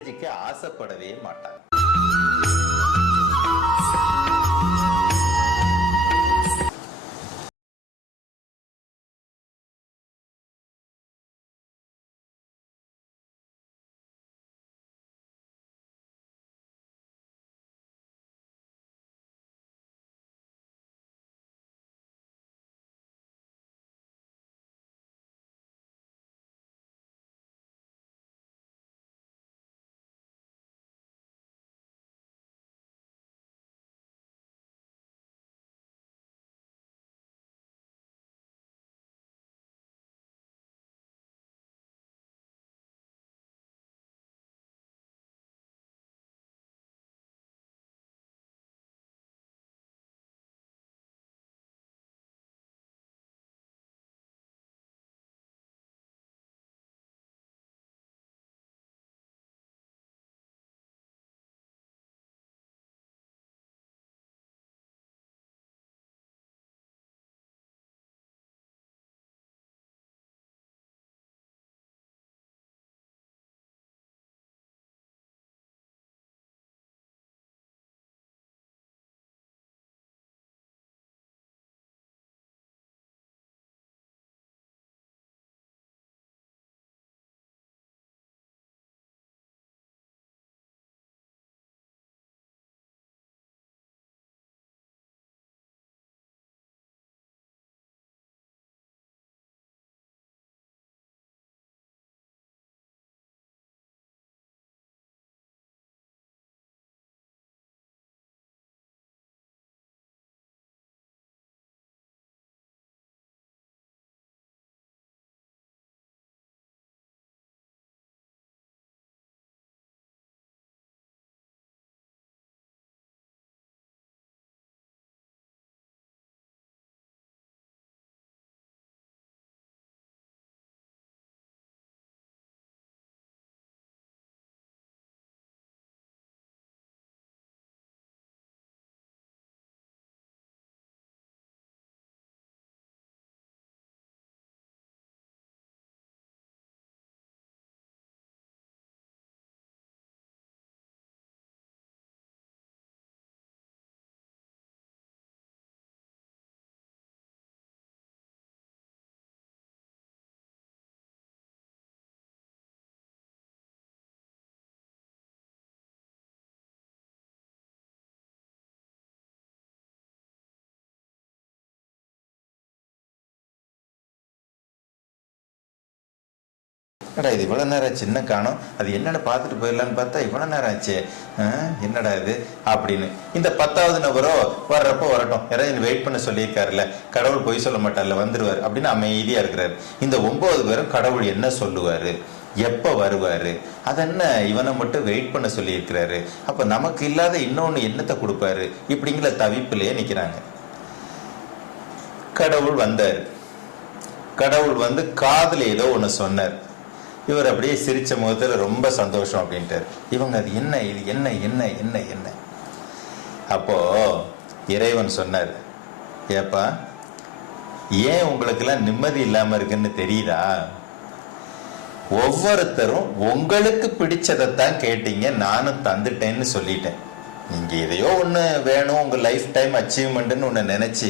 ஆசைப்படவே மாட்டாங்க. இது இவ்வளோ நேரம் சின்ன காணும், அது என்னடா பார்த்துட்டு போயிடலான்னு பார்த்தா இவ்வளோ நேரம் ஆச்சு, என்னடா இது அப்படின்னு. இந்த 10வது நபரோ வர்றப்போ வரட்டும், யாராவது வெயிட் பண்ண சொல்லியிருக்காருல்ல, கடவுள் பொய் சொல்ல மாட்டார்ல, வந்துருவார் அப்படின்னு அமைதியாக இருக்கிறாரு. இந்த 9 பேரும் கடவுள் என்ன சொல்லுவார், எப்போ வருவார், அதென்ன இவனை மட்டும் வெயிட் பண்ண சொல்லியிருக்கிறாரு, அப்போ நமக்கு இல்லாத இன்னொன்று என்னத்தை கொடுப்பாரு, இப்படிங்கிற தவிப்பிலேயே நிற்கிறாங்க. கடவுள் வந்தார். கடவுள் வந்து காதில் ஏதோ ஒன்று சொன்னார். இவர் அப்படியே சிரிச்ச முகத்தில் ரொம்ப சந்தோஷம் அப்படின்ட்டார். இவங்க அது என்ன, இது என்ன என்ன என்ன என்ன. அப்போ இறைவன் சொன்னார், ஏப்பா ஏன் உங்களுக்கெல்லாம் நிம்மதி இல்லாம இருக்குன்னு தெரியுதா? ஒவ்வொருத்தரும் உங்களுக்கு பிடிச்சதைத்தான் கேட்டீங்க, நானும் தந்துட்டேன்னு சொல்லிட்டேன். நீங்க எதையோ ஒன்று வேணும், உங்க லைஃப் டைம் அச்சீவ்மெண்ட்னு ஒன்று நினைச்சு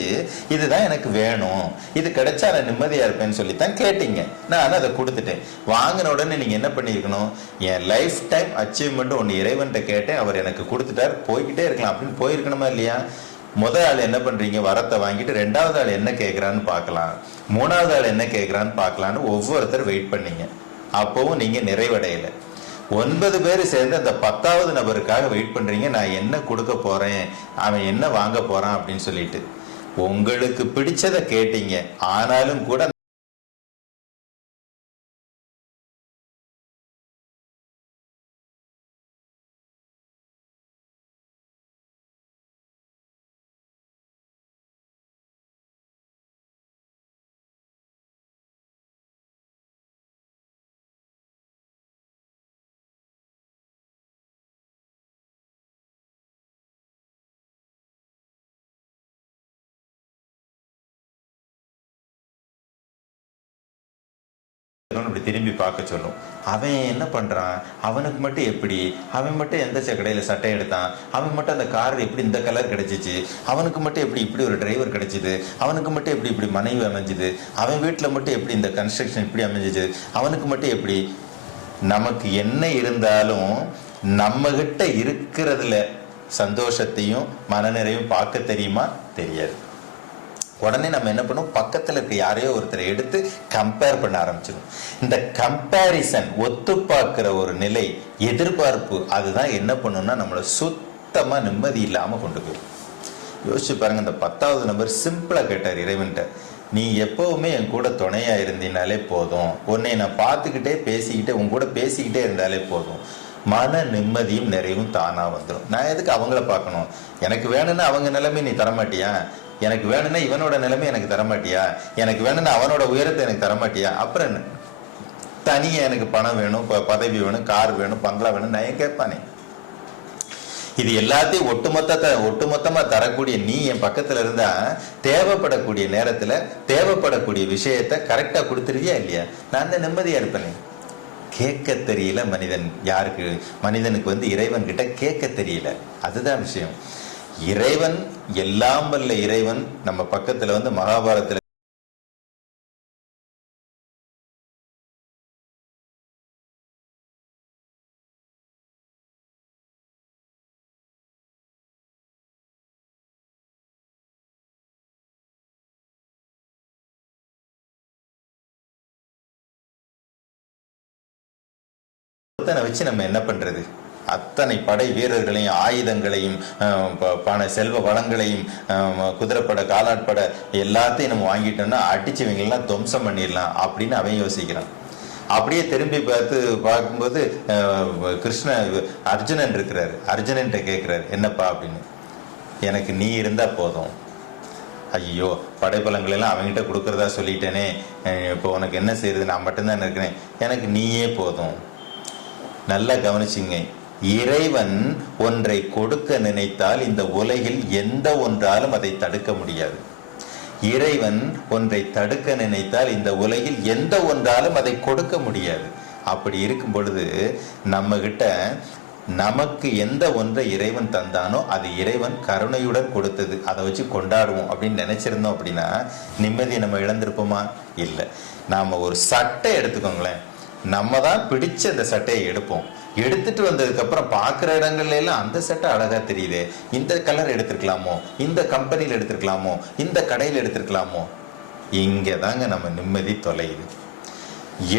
இதுதான் எனக்கு வேணும், இது கிடைச்சா நான் நிம்மதியா இருப்பேன்னு சொல்லித்தான் கேட்டீங்க, நான் அதை கொடுத்துட்டேன். வாங்கின உடனே நீங்க என்ன பண்ணிருக்கணும், என் லைஃப் டைம் அச்சீவ்மெண்ட் ஒன்று இறைவன்கிட்ட கேட்டேன், அவர் எனக்கு கொடுத்துட்டார், போய்கிட்டே இருக்கலாம் அப்படின்னு போயிருக்கணுமா இல்லையா? முதல் ஆள் என்ன பண்றீங்க, வரத்தை வாங்கிட்டு 2வது ஆள் என்ன கேட்கறான்னு பார்க்கலாம், 3வது ஆள் என்ன கேட்கறான்னு பார்க்கலான்னு ஒவ்வொருத்தர் வெயிட் பண்ணீங்க. அப்பவும் நீங்க நிறைவடையல. 9 பேர் சேர்ந்து அந்த 10வது நபருக்காக வெயிட் பண்றீங்க, நான் என்ன கொடுக்க போறேன், அவன் என்ன வாங்க போறான் அப்படின்னு சொல்லிட்டு. உங்களுக்கு பிடிச்சதை கேட்டீங்க, ஆனாலும் கூட வச்சிருக்கோன்னு இப்படி திரும்பி பார்க்க சொல்லும். அவன் என்ன பண்றான், அவனுக்கு மட்டும் எப்படி, அவன் மட்டும் எந்த கடையில் சட்டை எடுத்தான், அவன் மட்டும் அந்த கார் எப்படி இந்த கலர் கிடைச்சிச்சு, அவனுக்கு மட்டும் எப்படி இப்படி ஒரு டிரைவர் கிடைச்சிது, அவனுக்கு மட்டும் எப்படி இப்படி மனைவி அமைஞ்சுது, அவன் வீட்டில் மட்டும் எப்படி இந்த கன்ஸ்ட்ரக்ஷன் இப்படி அமைஞ்சிச்சு, அவனுக்கு மட்டும் எப்படி. நமக்கு என்ன இருந்தாலும் நம்ம கிட்ட இருக்கிறதுல சந்தோஷத்தையும் மனநிறைவும் பார்க்க தெரியுமா? தெரியாது. உடனே நம்ம என்ன பண்ணுவோம், பக்கத்தில் இருக்க யாரையோ ஒருத்தரை எடுத்து கம்பேர் பண்ண ஆரம்பிச்சிடும். இந்த கம்பேரிசன், ஒத்து பார்க்கிற ஒரு நிலை, எதிர்பார்ப்பு, அதுதான் என்ன பண்ணும்னா நம்மளை சுத்தமா நிம்மதி இல்லாம கொண்டு போயிடும். யோசிச்சு பாருங்க, இந்த 10வது நம்பர் சிம்பிளா கேட்டார் இறைவன்ட்ட, நீ எப்பவுமே என் கூட துணையா இருந்தீனாலே போதும், உன்னை நான் பார்த்துக்கிட்டே பேசிக்கிட்டே உன் கூட பேசிக்கிட்டே இருந்தாலே போதும், மன நிம்மதியும் நிறைவும் தானா வந்துடும். நான் எதுக்கு அவங்கள பார்க்கணும்? எனக்கு வேணும்னா அவங்க நிலைமை நீ தரமாட்டியா, எனக்கு வேணும்னா இவனோட நிலைமை எனக்கு தரமாட்டியா, எனக்கு வேணும்னா அவனோட உயரத்தை எனக்கு தரமாட்டியா, அப்புறம் என்ன? தனியா எனக்கு பணம் வேணும், பதவி வேணும், கார் வேணும், பங்களா வேணும், நான் ஏன் கேட்பானே? இது எல்லாத்தையும் ஒட்டுமொத்தமா தரக்கூடிய நீ என் பக்கத்துல இருந்தா தேவைப்படக்கூடிய நேரத்துல தேவைப்படக்கூடிய விஷயத்த கரெக்டா கொடுத்துருவியா இல்லையா? நான் தான் நிம்மதியா இருப்பேனே. கேட்க தெரியல மனிதன். யாருக்கு? மனிதனுக்கு இறைவன் கிட்ட கேட்க தெரியல. அதுதான் விஷயம். இறைவன், எல்லாம் வல்ல இறைவன் நம்ம பக்கத்துல மகாபாரதத்துல வச்சு நம்ம என்ன பண்றது? அத்தனை படை வீரர்களையும் ஆயுதங்களையும் பண செல்வ வளங்களையும் குதிரைப்படை காலாட்படை எல்லாத்தையும் நம்ம வாங்கிட்டோம்னா அடிச்சவங்கெல்லாம் துவம்சம் பண்ணிடலாம் அப்படின்னு அவன் யோசிக்கிறான். அப்படியே திரும்பி பார்க்கும்போது அர்ஜுனன் இருக்கிறாரு. அர்ஜுனன் கேட்கிறாரு, என்னப்பா அப்படின்னு. எனக்கு நீ இருந்தா போதும். ஐயோ, படைபலங்கள் எல்லாம் அவங்ககிட்ட கொடுக்கறதா சொல்லிட்டேனே, இப்போ உனக்கு என்ன செய்யறது, நான் மட்டும்தான் இருக்கிறேன், எனக்கு நீயே போதும். நல்லா கவனிச்சிங்க, இறைவன் ஒன்றை கொடுக்க நினைத்தால் இந்த உலகில் எந்த ஒன்றாலும் அதை தடுக்க முடியாது. இறைவன் ஒன்றை தடுக்க நினைத்தால் இந்த உலகில் எந்த ஒன்றாலும் அதை கொடுக்க முடியாது. அப்படி இருக்கும் பொழுது நம்ம கிட்ட நமக்கு எந்த ஒன்றை இறைவன் தந்தானோ அது இறைவன் கருணையுடன் கொடுத்தது, அதை வச்சு கொண்டாடுவோம் அப்படின்னு நினைச்சிருந்தோம் அப்படின்னா நிம்மதியை நம்ம இழந்திருப்போமா? இல்லை. நாம ஒரு சட்டை எடுத்துக்கோங்களேன், நம்ம தான் பிடிச்ச அந்த சட்டையை எடுப்போம். எடுத்துட்டு வந்ததுக்கு அப்புறம் பார்க்குற இடங்கள்ல எல்லாம் அந்த சட்டை அழகா தெரியுது, இந்த கலர் எடுத்துருக்கலாமோ, இந்த கம்பெனியில் எடுத்துருக்கலாமோ, இந்த கடையில் எடுத்துருக்கலாமோ. இங்கே தாங்க நம்ம நிம்மதி தொலையுது.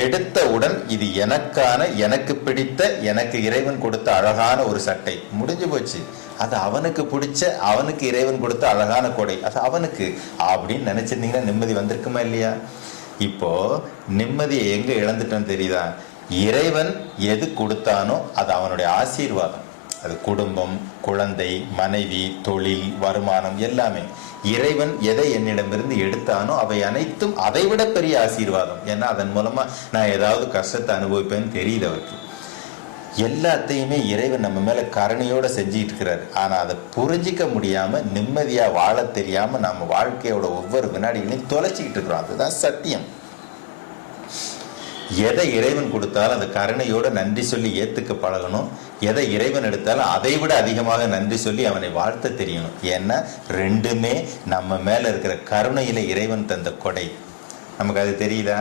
எடுத்தவுடன் இது எனக்கான, எனக்கு பிடித்த, எனக்கு இறைவன் கொடுத்த அழகான ஒரு சட்டை, முடிஞ்சு போச்சு. அது அவனுக்கு பிடிச்ச, அவனுக்கு இறைவன் கொடுத்த அழகான கொடை, அது அவனுக்கு அப்படின்னு நினைச்சிருந்தீங்கன்னா நிம்மதி வந்திருக்குமா இல்லையா? இப்போ நிம்மதியை எங்க இழந்துட்டோன்னு தெரியுதா? இறைவன் எது கொடுத்தானோ அது அவனுடைய ஆசீர்வாதம். அது குடும்பம், குழந்தை, மனைவி, தொழில், வருமானம் எல்லாமே. இறைவன் எதை என்னிடமிருந்து எடுத்தானோ அவை அனைத்தும் அதை விட பெரிய ஆசீர்வாதம். ஏன்னா அதன் மூலமா நான் ஏதாவது கஷ்டத்தை அனுபவிப்பேன்னு தெரியுது அவருக்கு. எல்லாத்தையுமே இறைவன் நம்ம மேல கருணையோட செஞ்சுட்டு இருக்கிறாரு. ஆனா அதை புரிஞ்சிக்க முடியாம, நிம்மதியா வாழ தெரியாம நம்ம வாழ்க்கையோட ஒவ்வொரு வினாடிகளையும் தொலைச்சிக்கிட்டு இருக்கிறோம். அதுதான் சத்தியம். எதை இறைவன் கொடுத்தாலும் அந்த கருணையோட நன்றி சொல்லி ஏத்துக்க பழகணும். எதை இறைவன் எடுத்தாலும் அதை விட அதிகமாக நன்றி சொல்லி அவனை வாழ்த்த தெரியணும். ஏன்னா ரெண்டுமே நம்ம மேல இருக்கிற கருணையில இறைவன் தந்த கொடை. நமக்கு அது தெரியுதா?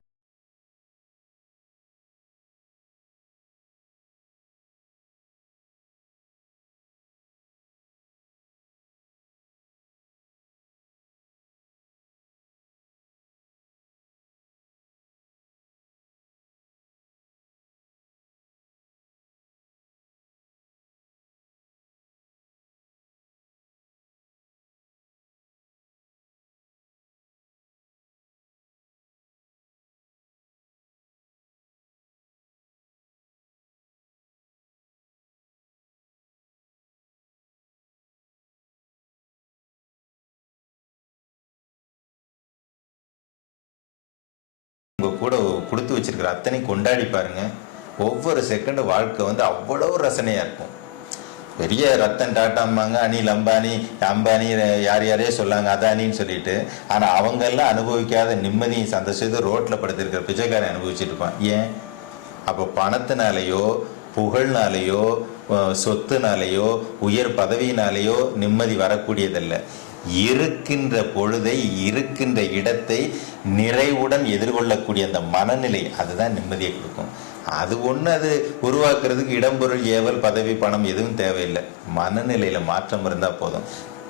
உங்க கூட கொடுத்து வச்சிருக்கிற அத்தனை கொண்டாடி பாருங்க. ஒவ்வொரு செகண்ட் வாழ்க்கை அவ்வளவு ரசனையா இருக்கும். பெரிய ரத்தன் டாட்டாம்பாங்க, அனில் அம்பானி, அம்பானி யார் யாரையோ சொல்லாங்க அதானின்னு சொல்லிட்டு. ஆனா அவங்க எல்லாம் அனுபவிக்காத நிம்மதியும் சந்தோஷத்தை ரோட்ல படுத்திருக்கிற பிச்சைக்காரன் அனுபவிச்சுட்டு இருப்பான். ஏன்? அப்போ பணத்தினாலேயோ புகழ்னாலேயோ சொத்துனாலேயோ உயர் பதவியினாலேயோ நிம்மதி வரக்கூடியதல்ல. இருக்கின்ற பொழுதை, இருக்கின்ற இடத்தை நிறைவுடன் எதிர்கொள்ளக்கூடிய அந்த மனநிலை, அதுதான் நிம்மதியை கொடுக்கும். அது ஒன்று, அது உருவாக்குறதுக்கு இடம்பொருள், ஏவல், பதவி, பணம் எதுவும் தேவையில்லை. மனநிலையில மாற்றம் இருந்தா போதும்,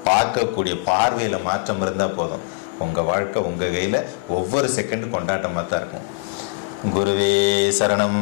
பார்க்கக்கூடிய பார்வையில மாற்றம் இருந்தா போதும். உங்க வாழ்க்கை உங்க கையில ஒவ்வொரு செகண்ட் கொண்டாட்டமா தான் இருக்கும். குருவே சரணம்.